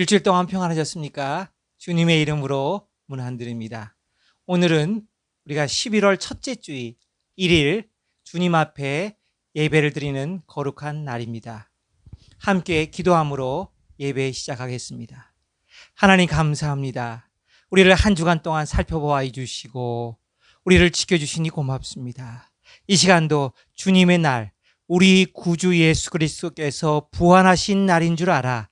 일주일 동안 평안하셨습니까? 주님의 이름으로 문안드립니다. 오늘은 우리가 11월 첫째 주일 1일 주님 앞에 예배를 드리는 거룩한 날입니다. 함께 기도함으로 예배 시작하겠습니다. 하나님 감사합니다. 우리를 한 주간 동안 살펴보아 주시고 우리를 지켜주시니 고맙습니다. 이 시간도 주님의 날, 우리 구주 예수 그리스도께서 부활하신 날인 줄 알아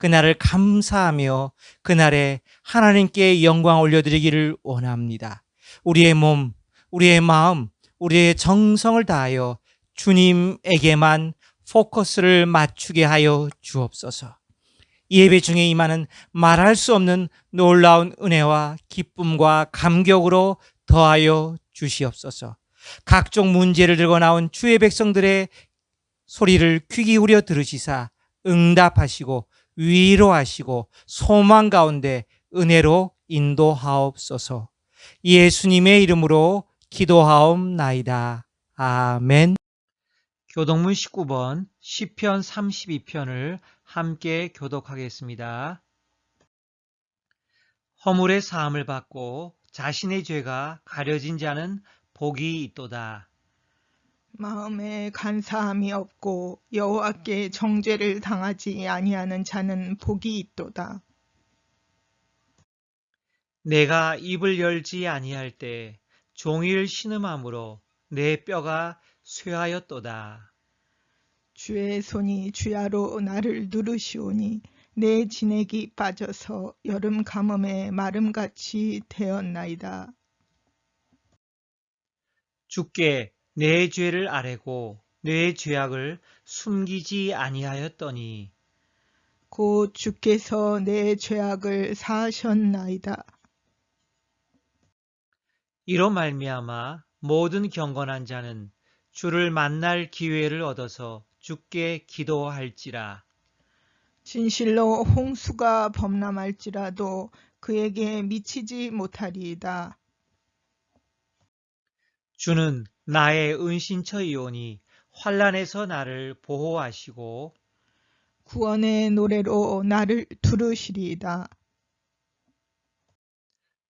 그날을 감사하며 그날에 하나님께 영광 올려드리기를 원합니다. 우리의 몸, 우리의 마음, 우리의 정성을 다하여 주님에게만 포커스를 맞추게 하여 주옵소서. 이 예배 중에 임하는 말할 수 없는 놀라운 은혜와 기쁨과 감격으로 더하여 주시옵소서. 각종 문제를 들고 나온 주의 백성들의 소리를 귀 기울여 들으시사 응답하시고 위로하시고 소망 가운데 은혜로 인도하옵소서. 예수님의 이름으로 기도하옵나이다. 아멘. 교동문 19번 시편 32편을 함께 교독하겠습니다. 허물의 사함을 받고 자신의 죄가 가려진 자는 복이 있도다. 마음에 간사함이 없고 여호와께 정죄를 당하지 아니하는 자는 복이 있도다. 내가 입을 열지 아니할 때 종일 신음함으로 내 뼈가 쇠하였도다. 주의 손이 주야로 나를 누르시오니 내 진액이 빠져서 여름 가뭄에 마름같이 되었나이다. 주께 내 죄를 아뢰고 내 죄악을 숨기지 아니하였더니 곧 주께서 내 죄악을 사하셨나이다. 이로 말미암아 모든 경건한 자는 주를 만날 기회를 얻어서 주께 기도할지라. 진실로 홍수가 범람할지라도 그에게 미치지 못하리이다. 주는 나의 은신처이오니 환난에서 나를 보호하시고 구원의 노래로 나를 두르시리이다.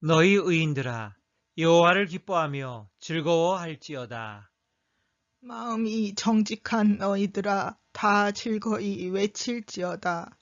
너희 의인들아 여호와를 기뻐하며 즐거워할지어다. 마음이 정직한 너희들아 다 즐거이 외칠지어다.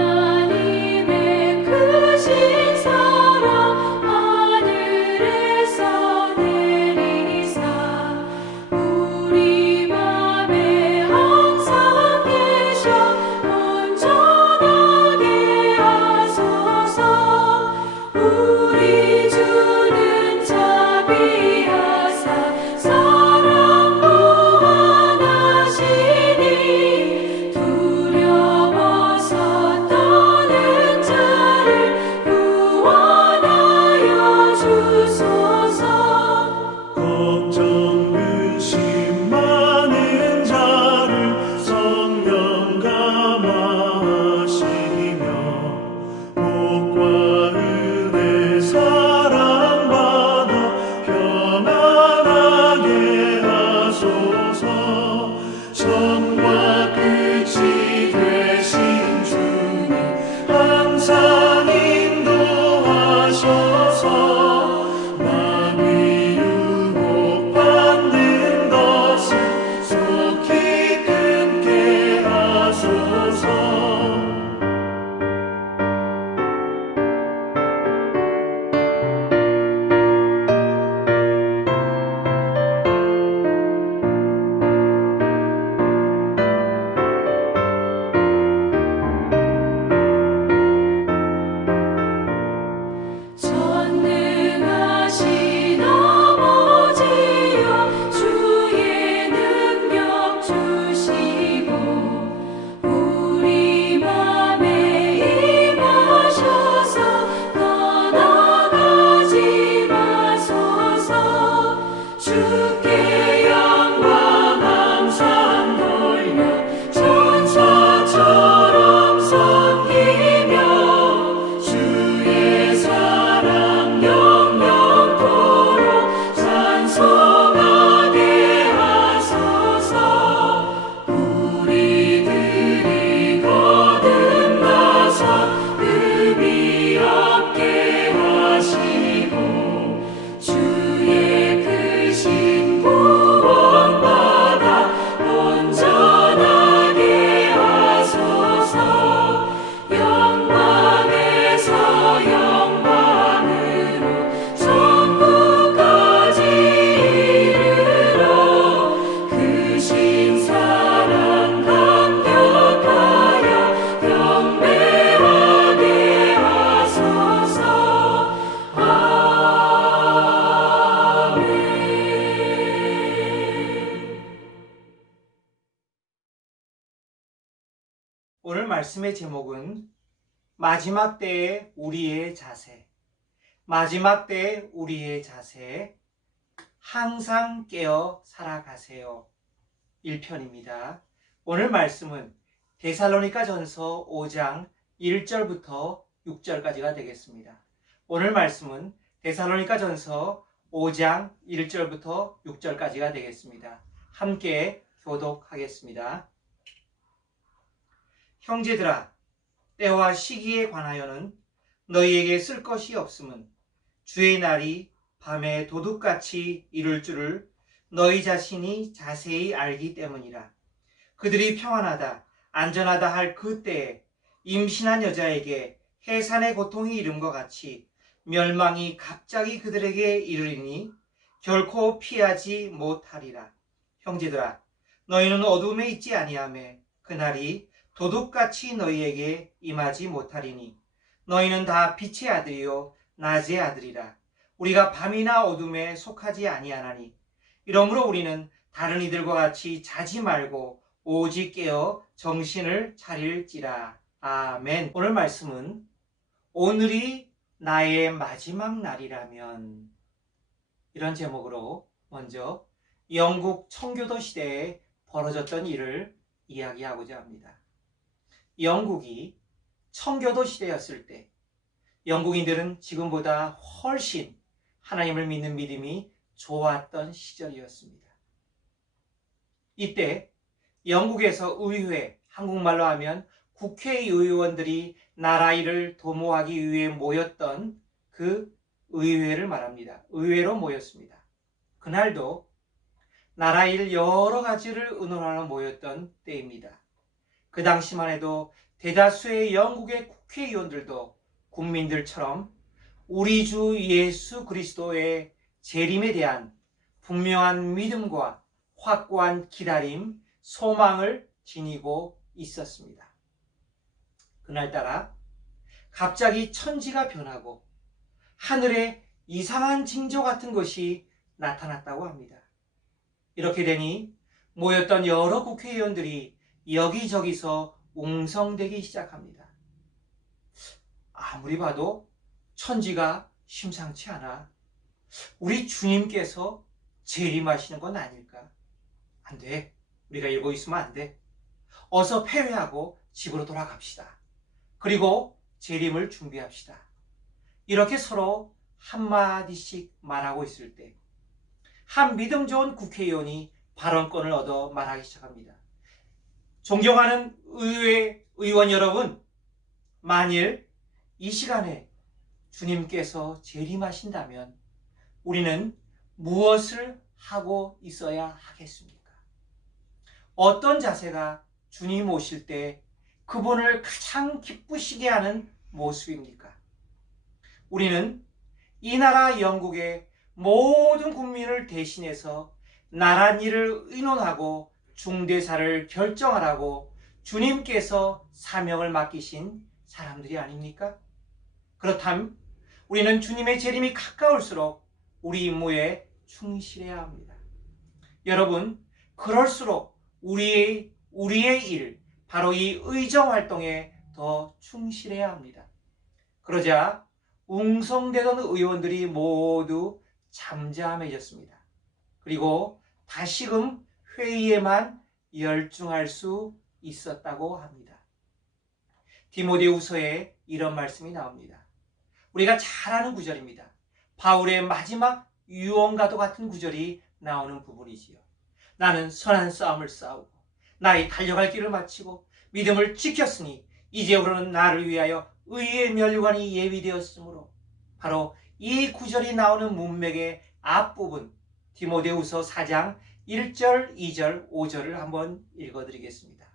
하나님의 크신 사랑 하늘에서 내리사 오늘 말씀의 제목은 마지막 때의 우리의 자세, 마지막 때의 우리의 자세, 항상 깨어 살아가세요. 1편입니다. 오늘 말씀은 데살로니가 전서 5장 1절부터 6절까지가 되겠습니다. 오늘 말씀은 데살로니가 전서 5장 1절부터 6절까지가 되겠습니다. 함께 교독하겠습니다. 형제들아, 때와 시기에 관하여는 너희에게 쓸 것이 없음은 주의 날이 밤에 도둑같이 이룰 줄을 너희 자신이 자세히 알기 때문이라. 그들이 평안하다, 안전하다 할 그 때에 임신한 여자에게 해산의 고통이 이름과 같이 멸망이 갑자기 그들에게 이르리니 결코 피하지 못하리라. 형제들아, 너희는 어둠에 있지 아니하며 그날이 도둑같이 너희에게 임하지 못하리니 너희는 다 빛의 아들이요 낮의 아들이라. 우리가 밤이나 어둠에 속하지 아니하나니 이러므로 우리는 다른 이들과 같이 자지 말고 오직 깨어 정신을 차릴지라. 아멘. 오늘 말씀은 오늘이 나의 마지막 날이라면, 이런 제목으로 먼저 영국 청교도 시대에 벌어졌던 일을 이야기하고자 합니다. 영국이 청교도 시대였을 때 영국인들은 지금보다 훨씬 하나님을 믿는 믿음이 좋았던 시절이었습니다. 이때 영국에서 의회, 한국말로 하면 국회의원들이 나라 일을 도모하기 위해 모였던 그 의회를 말합니다. 의회로 모였습니다. 그날도 나라 일 여러 가지를 의논하러 모였던 때입니다. 그 당시만 해도 대다수의 영국의 국회의원들도 국민들처럼 우리 주 예수 그리스도의 재림에 대한 분명한 믿음과 확고한 기다림, 소망을 지니고 있었습니다. 그날따라 갑자기 천지가 변하고 하늘에 이상한 징조 같은 것이 나타났다고 합니다. 이렇게 되니 모였던 여러 국회의원들이 여기저기서 웅성대기 시작합니다. 아무리 봐도 천지가 심상치 않아. 우리 주님께서 재림하시는 건 아닐까? 안 돼. 우리가 이러고 있으면 안 돼. 어서 패회하고 집으로 돌아갑시다. 그리고 재림을 준비합시다. 이렇게 서로 한마디씩 말하고 있을 때 한 믿음 좋은 국회의원이 발언권을 얻어 말하기 시작합니다. 존경하는 의회 의원 여러분, 만일 이 시간에 주님께서 재림하신다면 우리는 무엇을 하고 있어야 하겠습니까? 어떤 자세가 주님 오실 때 그분을 가장 기쁘시게 하는 모습입니까? 우리는 이 나라 영국의 모든 국민을 대신해서 나라 일을 의논하고 중대사를 결정하라고 주님께서 사명을 맡기신 사람들이 아닙니까? 그렇다면 우리는 주님의 재림이 가까울수록 우리 임무에 충실해야 합니다. 여러분, 그럴수록 우리의 일, 바로 이 의정 활동에 더 충실해야 합니다. 그러자 웅성대던 의원들이 모두 잠잠해졌습니다. 그리고 다시금 회의에만 열중할 수 있었다고 합니다. 디모데후서에 이런 말씀이 나옵니다. 우리가 잘 아는 구절입니다. 바울의 마지막 유언과도 같은 구절이 나오는 부분이지요. 나는 선한 싸움을 싸우고 나의 달려갈 길을 마치고 믿음을 지켰으니 이제부로는 나를 위하여 의의 면류관이 예비되었으므로. 바로 이 구절이 나오는 문맥의 앞부분, 디모데후서 4장 1절, 2절, 5절을 한번 읽어드리겠습니다.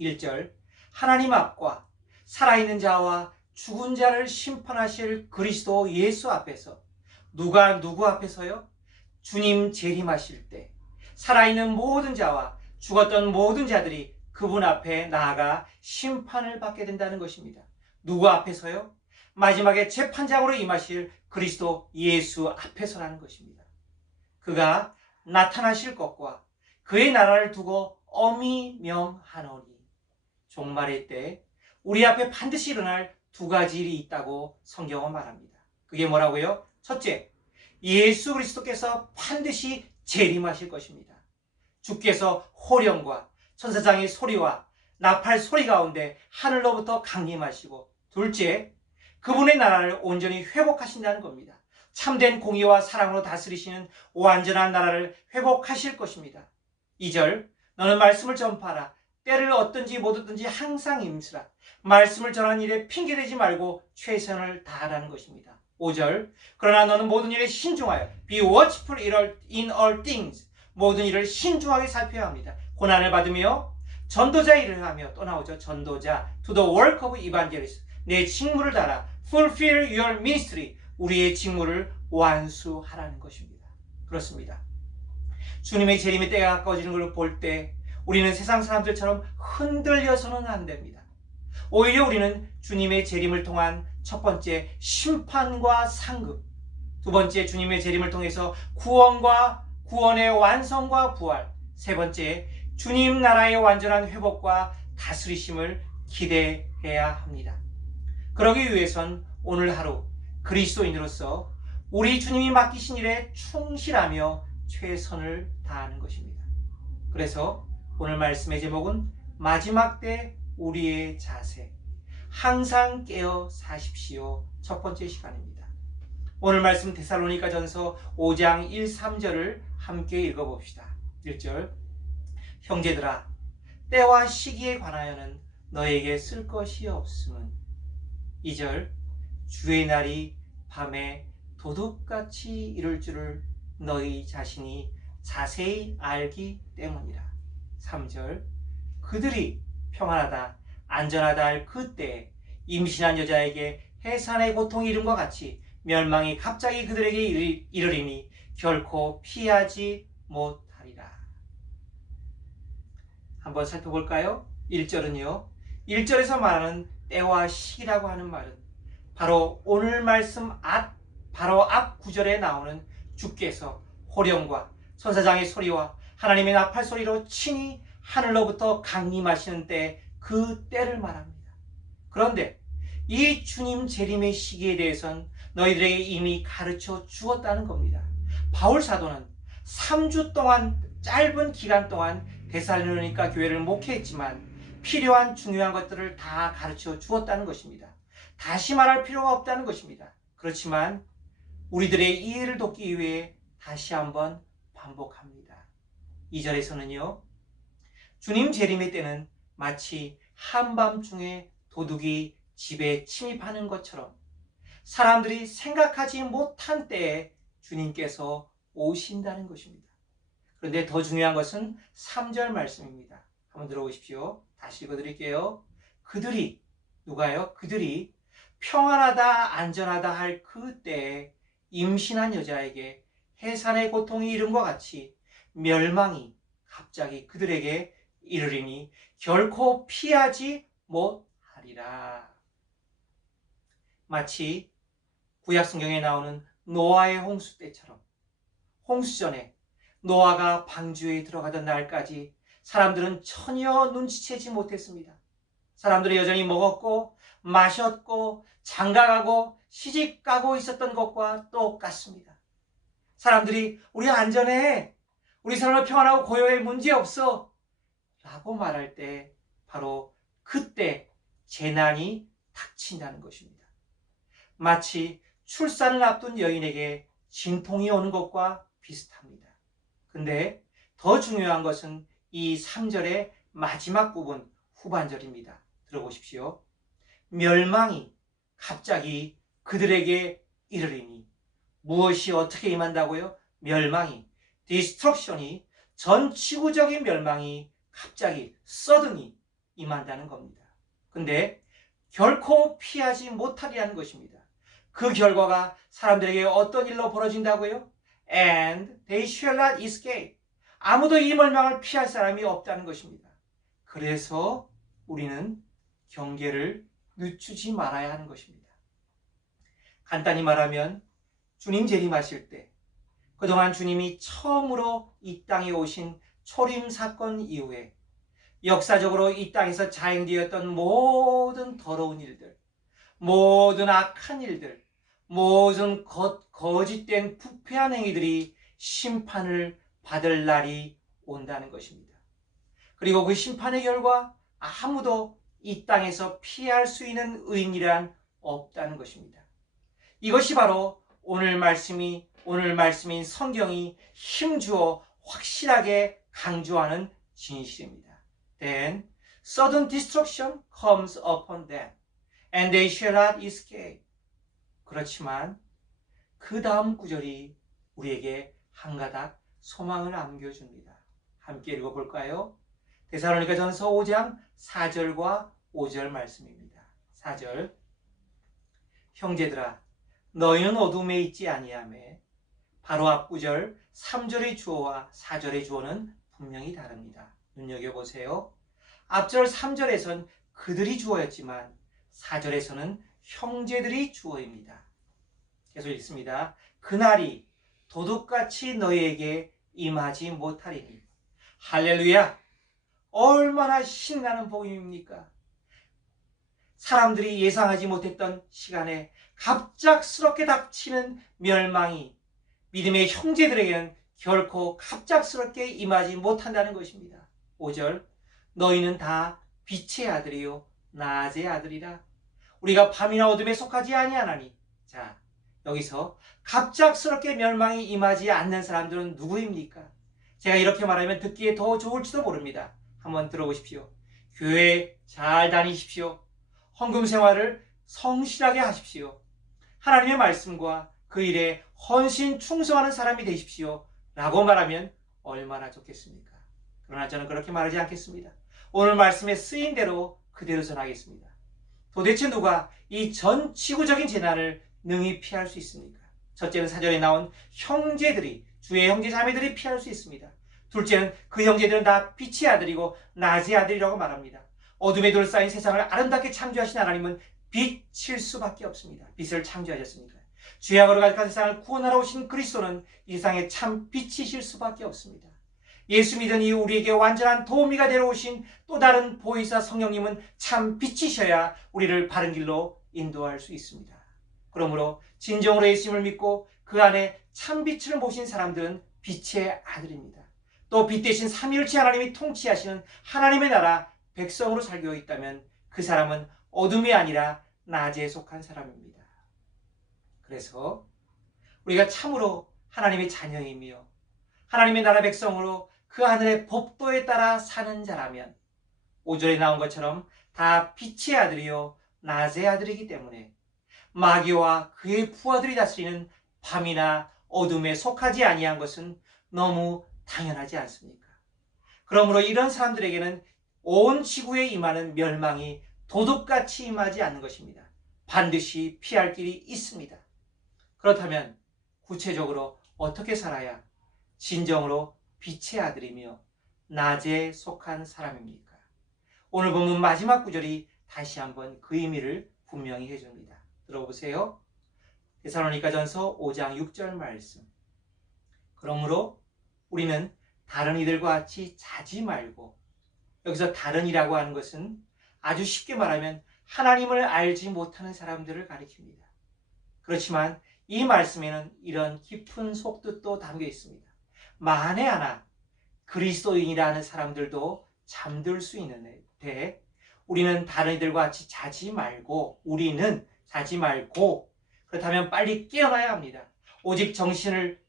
1절, 하나님 앞과 살아있는 자와 죽은 자를 심판하실 그리스도 예수 앞에서. 누가 누구 앞에서요? 주님 재림하실 때 살아있는 모든 자와 죽었던 모든 자들이 그분 앞에 나아가 심판을 받게 된다는 것입니다. 누구 앞에서요? 마지막에 재판장으로 임하실 그리스도 예수 앞에서라는 것입니다. 그가 나타나실 것과 그의 나라를 두고 엄히 명하노니 종말의 때 우리 앞에 반드시 일어날 두 가지 일이 있다고 성경은 말합니다. 그게 뭐라고요? 첫째, 예수 그리스도께서 반드시 재림하실 것입니다. 주께서 호령과 천사장의 소리와 나팔 소리 가운데 하늘로부터 강림하시고, 둘째, 그분의 나라를 온전히 회복하신다는 겁니다. 참된 공의와 사랑으로 다스리시는 완전한 나라를 회복하실 것입니다. 2절, 너는 말씀을 전파하라. 때를 얻든지 못 얻든지 항상 임수라. 말씀을 전하는 일에 핑계대지 말고 최선을 다하라는 것입니다. 5절, 그러나 너는 모든 일에 신중하여 be watchful in all things. 모든 일을 신중하게 살펴야 합니다. 고난을 받으며 전도자 일을 하며, 또 나오죠. 전도자 to the work of evangelist. 내 직무를 다하라. fulfill your ministry. 우리의 직무를 완수하라는 것입니다. 그렇습니다. 주님의 재림의 때가 가까워지는 걸 볼 때 우리는 세상 사람들처럼 흔들려서는 안 됩니다. 오히려 우리는 주님의 재림을 통한 첫 번째 심판과 상급, 두 번째 주님의 재림을 통해서 구원의 완성과 부활, 세 번째 주님 나라의 완전한 회복과 다스리심을 기대해야 합니다. 그러기 위해선 오늘 하루 그리스도인으로서 우리 주님이 맡기신 일에 충실하며 최선을 다하는 것입니다. 그래서 오늘 말씀의 제목은 마지막 때 우리의 자세, 항상 깨어 사십시오. 첫 번째 시간입니다. 오늘 말씀 데살로니가전서 5장 1, 3절을 함께 읽어봅시다. 1절, 형제들아, 때와 시기에 관하여는 너에게 쓸 것이 없음은. 2절, 주의 날이 밤에 도둑같이 이를 줄을 너희 자신이 자세히 알기 때문이라. 3절, 그들이 평안하다 안전하다 할 그때에 임신한 여자에게 해산의 고통이 이름과 같이 멸망이 갑자기 그들에게 이르리니 결코 피하지 못하리라. 한번 살펴볼까요? 1절은요, 1절에서 말하는 때와 시기라고 하는 말은 바로 오늘 말씀 바로 앞 구절에 나오는 주께서 호령과 천사장의 소리와 하나님의 나팔 소리로 친히 하늘로부터 강림하시는 때, 그 때를 말합니다. 그런데 이 주님 재림의 시기에 대해서는 너희들에게 이미 가르쳐 주었다는 겁니다. 바울 사도는 3주 동안, 짧은 기간 동안 데살로니가 교회를 목회했지만 필요한 중요한 것들을 다 가르쳐 주었다는 것입니다. 다시 말할 필요가 없다는 것입니다. 그렇지만 우리들의 이해를 돕기 위해 다시 한번 반복합니다. 2절에서는요, 주님 재림의 때는 마치 한밤중에 도둑이 집에 침입하는 것처럼 사람들이 생각하지 못한 때에 주님께서 오신다는 것입니다. 그런데 더 중요한 것은 3절 말씀입니다. 한번 들어보십시오. 다시 읽어드릴게요. 그들이, 누가요? 그들이 평안하다 안전하다 할 그때에 임신한 여자에게 해산의 고통이 이름과 같이 멸망이 갑자기 그들에게 이르리니 결코 피하지 못하리라. 마치 구약 성경에 나오는 노아의 홍수 때처럼, 홍수 전에 노아가 방주에 들어가던 날까지 사람들은 전혀 눈치채지 못했습니다. 사람들이 여전히 먹었고 마셨고 장가가고 시집가고 있었던 것과 똑같습니다. 사람들이 우리 안전해, 우리 삶은 평안하고 고요해, 문제없어 라고 말할 때 바로 그때 재난이 닥친다는 것입니다. 마치 출산을 앞둔 여인에게 진통이 오는 것과 비슷합니다. 근데 더 중요한 것은 이 3절의 마지막 부분, 후반절입니다. 들어보십시오. 멸망이 갑자기 그들에게 이르리니, 무엇이 어떻게 임한다고요? 멸망이, 디스트럭션이, 전 지구적인 멸망이 갑자기 suddenly 임한다는 겁니다. 근데 결코 피하지 못하리라는 것입니다. 그 결과가 사람들에게 어떤 일로 벌어진다고요? And they shall not escape. 아무도 이 멸망을 피할 사람이 없다는 것입니다. 그래서 우리는 경계를 늦추지 말아야 하는 것입니다. 간단히 말하면 주님 재림하실 때, 그동안 주님이 처음으로 이 땅에 오신 초림 사건 이후에 역사적으로 이 땅에서 자행되었던 모든 더러운 일들, 모든 악한 일들, 모든 거짓된 부패한 행위들이 심판을 받을 날이 온다는 것입니다. 그리고 그 심판의 결과 아무도 이 땅에서 피할 수 있는 의인이란 없다는 것입니다. 이것이 바로 오늘 말씀인 성경이 힘주어 확실하게 강조하는 진실입니다. Then sudden destruction comes upon them, and they shall not escape. 그렇지만 그 다음 구절이 우리에게 한 가닥 소망을 안겨줍니다. 함께 읽어볼까요? 데살로니가전서 5장 4절과 5절 말씀입니다. 4절, 형제들아 너희는 어둠에 있지 아니하매. 바로 앞 구절 3절의 주어와 4절의 주어는 분명히 다릅니다. 눈여겨보세요. 앞절 3절에선 그들이 주어였지만 4절에서는 형제들이 주어입니다. 계속 읽습니다. 그날이 도둑같이 너희에게 임하지 못하리니. 할렐루야! 얼마나 신나는 복음입니까? 사람들이 예상하지 못했던 시간에 갑작스럽게 닥치는 멸망이 믿음의 형제들에게는 결코 갑작스럽게 임하지 못한다는 것입니다. 5절, 너희는 다 빛의 아들이요 낮의 아들이라. 우리가 밤이나 어둠에 속하지 아니하나니. 자, 여기서 갑작스럽게 멸망이 임하지 않는 사람들은 누구입니까? 제가 이렇게 말하면 듣기에 더 좋을지도 모릅니다. 한번 들어보십시오. 교회 잘 다니십시오. 헌금 생활을 성실하게 하십시오. 하나님의 말씀과 그 일에 헌신 충성하는 사람이 되십시오. 라고 말하면 얼마나 좋겠습니까? 그러나 저는 그렇게 말하지 않겠습니다. 오늘 말씀에 쓰인 대로 그대로 전하겠습니다. 도대체 누가 이 전 지구적인 재난을 능히 피할 수 있습니까? 첫째는 사절에 나온 형제들이, 주의 형제 자매들이 피할 수 있습니다. 둘째는 그 형제들은 다 빛의 아들이고 낮의 아들이라고 말합니다. 어둠에 둘러싸인 세상을 아름답게 창조하신 하나님은 빛일 수밖에 없습니다. 빛을 창조하셨으니까. 죄악으로 가득한 세상을 구원하러 오신 그리스도는 이 세상에 참 빛이실 수밖에 없습니다. 예수 믿은 이후 우리에게 완전한 도우미가 되어 오신 또 다른 보혜사 성령님은 참 빛이셔야 우리를 바른 길로 인도할 수 있습니다. 그러므로 진정으로 예수님을 믿고 그 안에 참 빛을 모신 사람들은 빛의 아들입니다. 또 빛 대신 삼위일체 하나님이 통치하시는 하나님의 나라 백성으로 살고 있다면 그 사람은 어둠이 아니라 낮에 속한 사람입니다. 그래서 우리가 참으로 하나님의 자녀이며 하나님의 나라 백성으로 그 하늘의 법도에 따라 사는 자라면 5절에 나온 것처럼 다 빛의 아들이요 낮의 아들이기 때문에 마귀와 그의 부하들이 다스리는 밤이나 어둠에 속하지 아니한 것은 너무 당연하지 않습니까? 그러므로 이런 사람들에게는 온 지구에 임하는 멸망이 도둑같이 임하지 않는 것입니다. 반드시 피할 길이 있습니다. 그렇다면 구체적으로 어떻게 살아야 진정으로 빛의 아들이며 낮에 속한 사람입니까? 오늘 본문 마지막 구절이 다시 한번 그 의미를 분명히 해줍니다. 들어보세요. 데살로니가전서 5장 6절 말씀. 그러므로 우리는 다른 이들과 같이 자지 말고, 여기서 다른이라고 하는 것은 아주 쉽게 말하면 하나님을 알지 못하는 사람들을 가리킵니다. 그렇지만 이 말씀에는 이런 깊은 속뜻도 담겨 있습니다. 만에 하나 그리스도인이라는 사람들도 잠들 수 있는데 우리는 다른 이들과 같이 자지 말고, 그렇다면 빨리 깨어나야 합니다. 오직 정신을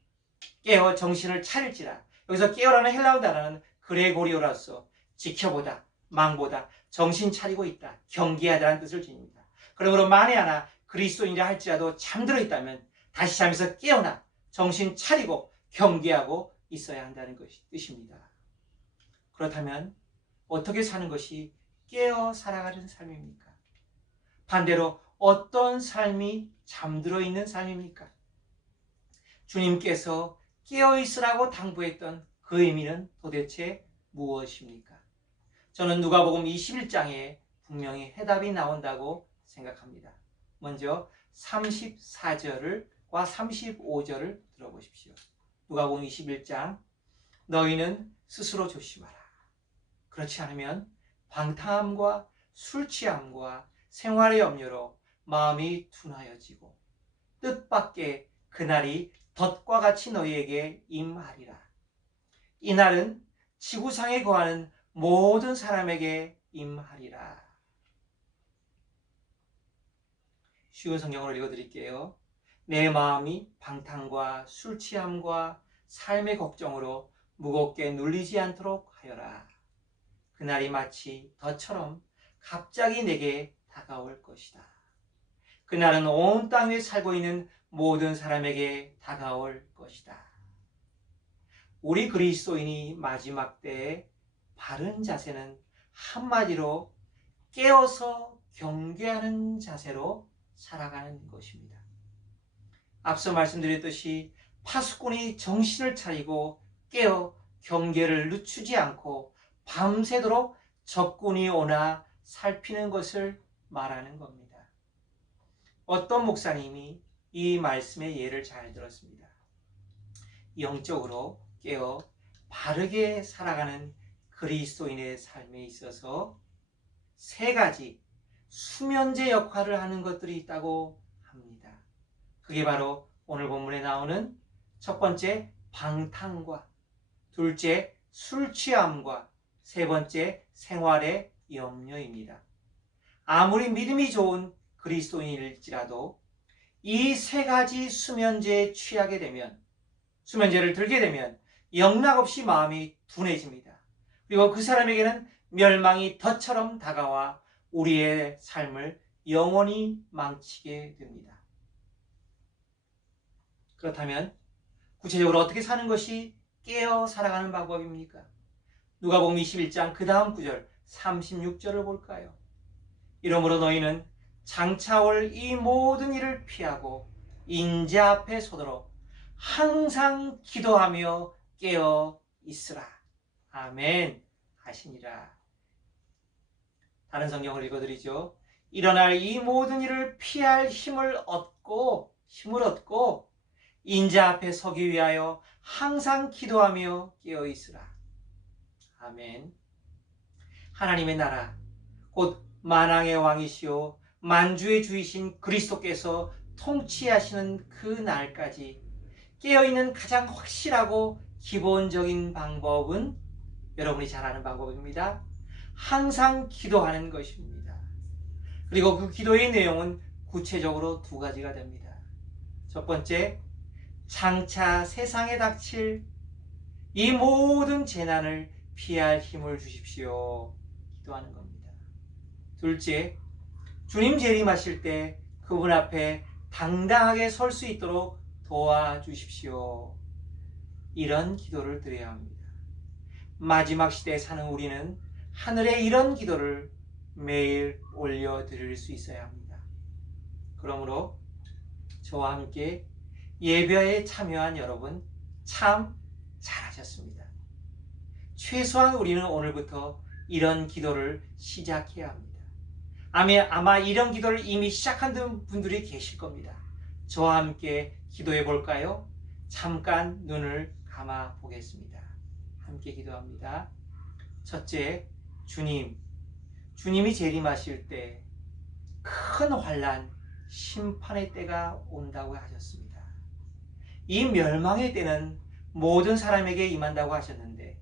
깨어 정신을 차릴지라. 여기서 깨어라는 헬라어 단어는 그레고리오라서 지켜보다, 망보다, 정신 차리고 있다, 경계하다라는 뜻을 지닙니다. 그러므로 만에 하나 그리스도인이라 할지라도 잠들어 있다면 다시 잠에서 깨어나 정신 차리고 경계하고 있어야 한다는 뜻입니다. 그렇다면 어떻게 사는 것이 깨어 살아가는 삶입니까? 반대로 어떤 삶이 잠들어 있는 삶입니까? 주님께서 깨어 있으라고 당부했던 그 의미는 도대체 무엇입니까? 저는 누가복음 21장에 분명히 해답이 나온다고 생각합니다. 먼저 34절과 35절을 들어보십시오. 누가복음 21장, 너희는 스스로 조심하라. 그렇지 않으면 방탕함과 술 취함과 생활의 염려로 마음이 둔하여지고 뜻밖의 그날이 덫과 같이 너희에게 임하리라. 이날은 지구상에 거하는 모든 사람에게 임하리라. 쉬운 성경을 읽어드릴게요. 내 마음이 방탕과 술 취함과 삶의 걱정으로 무겁게 눌리지 않도록 하여라. 그날이 마치 덫처럼 갑자기 내게 다가올 것이다. 그날은 온 땅에 살고 있는 모든 사람에게 다가올 것이다. 우리 그리스도인이 마지막 때의 바른 자세는 한마디로 깨어서 경계하는 자세로 살아가는 것입니다. 앞서 말씀드렸듯이 파수꾼이 정신을 차리고 깨어 경계를 늦추지 않고 밤새도록 적군이 오나 살피는 것을 말하는 겁니다. 어떤 목사님이 이 말씀의 예를 잘 들었습니다. 영적으로 깨어 바르게 살아가는 그리스도인의 삶에 있어서 세 가지 수면제 역할을 하는 것들이 있다고 합니다. 그게 바로 오늘 본문에 나오는 첫 번째 방탕과 둘째 술 취함과 세 번째 생활의 염려입니다. 아무리 믿음이 좋은 그리스도인일지라도 이 세 가지 수면제에 취하게 되면, 수면제를 들게 되면 영락없이 마음이 둔해집니다. 그리고 그 사람에게는 멸망이 덫처럼 다가와 우리의 삶을 영원히 망치게 됩니다. 그렇다면 구체적으로 어떻게 사는 것이 깨어 살아가는 방법입니까? 누가복음 21장 그 다음 구절 36절을 볼까요? 이러므로 너희는 장차 올 이 모든 일을 피하고 인재 앞에 서도록 항상 기도하며 깨어 있으라. 아멘 하시니라. 다른 성경을 읽어드리죠. 일어날 이 모든 일을 피할 힘을 얻고 인자 앞에 서기 위하여 항상 기도하며 깨어 있으라. 아멘. 하나님의 나라 곧 만왕의 왕이시오 만주의 주이신 그리스도께서 통치하시는 그 날까지 깨어있는 가장 확실하고 기본적인 방법은 여러분이 잘 아는 방법입니다. 항상 기도하는 것입니다. 그리고 그 기도의 내용은 구체적으로 두 가지가 됩니다. 첫 번째, 장차 세상에 닥칠 이 모든 재난을 피할 힘을 주십시오. 기도하는 겁니다. 둘째, 주님 재림하실 때 그분 앞에 당당하게 설 수 있도록 도와주십시오. 이런 기도를 드려야 합니다. 마지막 시대에 사는 우리는 하늘에 이런 기도를 매일 올려드릴 수 있어야 합니다. 그러므로 저와 함께 예배에 참여한 여러분 참 잘하셨습니다. 최소한 우리는 오늘부터 이런 기도를 시작해야 합니다. 아마 이런 기도를 이미 시작한 분들이 계실 겁니다. 저와 함께 기도해 볼까요? 잠깐 눈을 감아 보겠습니다. 함께 기도합니다. 첫째, 주님이 재림하실 때 큰 환난, 심판의 때가 온다고 하셨습니다. 이 멸망의 때는 모든 사람에게 임한다고 하셨는데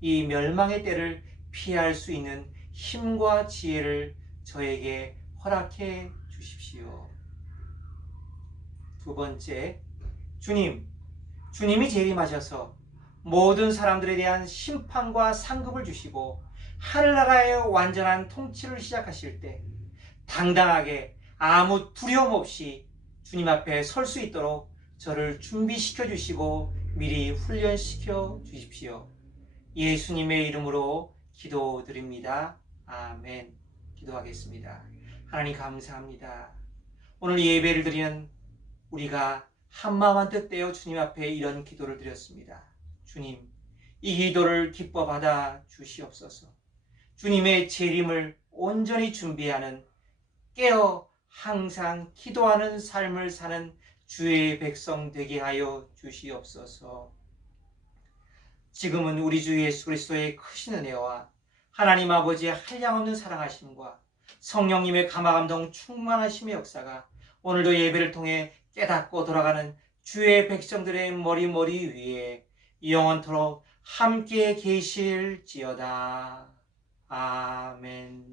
이 멸망의 때를 피할 수 있는 힘과 지혜를 저에게 허락해 주십시오. 두 번째, 주님이 재림하셔서 모든 사람들에 대한 심판과 상급을 주시고 하늘나라의 완전한 통치를 시작하실 때 당당하게 아무 두려움 없이 주님 앞에 설 수 있도록 저를 준비시켜 주시고 미리 훈련시켜 주십시오. 예수님의 이름으로 기도드립니다. 아멘. 기도하겠습니다. 하나님 감사합니다. 오늘 예배를 드리는 우리가 한마음 한뜻 떼어 주님 앞에 이런 기도를 드렸습니다. 주님, 이 기도를 기뻐 받아 주시옵소서. 주님의 재림을 온전히 준비하는 깨어 항상 기도하는 삶을 사는 주의 백성 되게 하여 주시옵소서. 지금은 우리 주 예수 그리스도의 크신 은혜와 하나님 아버지의 한량없는 사랑하심과 성령님의 감화감동 충만하심의 역사가 오늘도 예배를 통해 깨닫고 돌아가는 주의 백성들의 머리 위에 영원토록 함께 계실지어다. 아멘.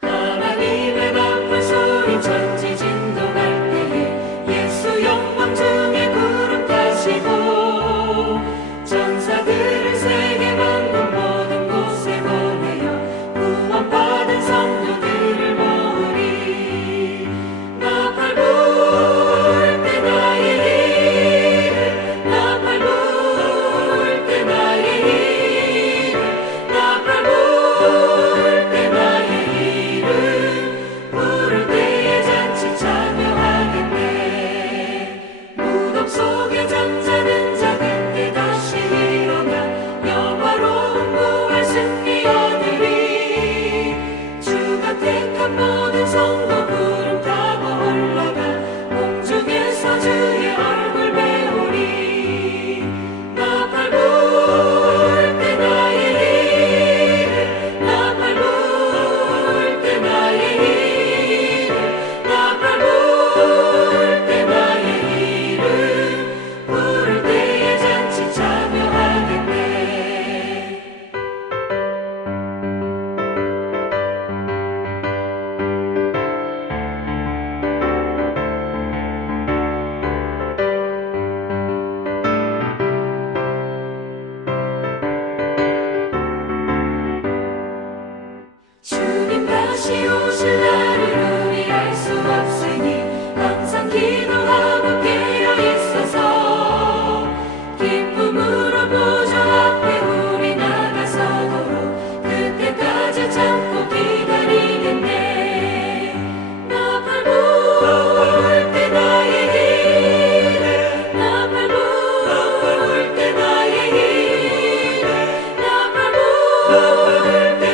하나님의 나팔 소리 천지 진동할 때에 예수 영광 중에 구름 타시고 전사들을 세계 만국 모든 곳에 보내어 구원받은 성도들을 모으리. 나팔 불 때 나의 이름 나팔 불 때 나의 이름 나팔 불 때 나의 이름 부를 때에 잔치 참여하겠네. 무덤 속에 잠자는 자들 때 다시 일어나 영화로운 부활 승리 얻으리. 주가 택한 모든 성도 구름 타고 올라가 공중에서 주의 얼굴 배우리. 나팔 불 때 나의 이름 나팔 불 때 나의 이름 나팔 불 때 나의 이름 부를 때에 잔치 참여하겠네. 주님 다시 오실 날을 우리 알 수 없으니 항상 기도하고 깨어 있어서 기쁨으로 보좌 앞에 우리 나가서도록 그때까지 참고 기다리겠네. 나팔 불 때 나의 이름 나팔 불 때 나의 이름 나팔 불 때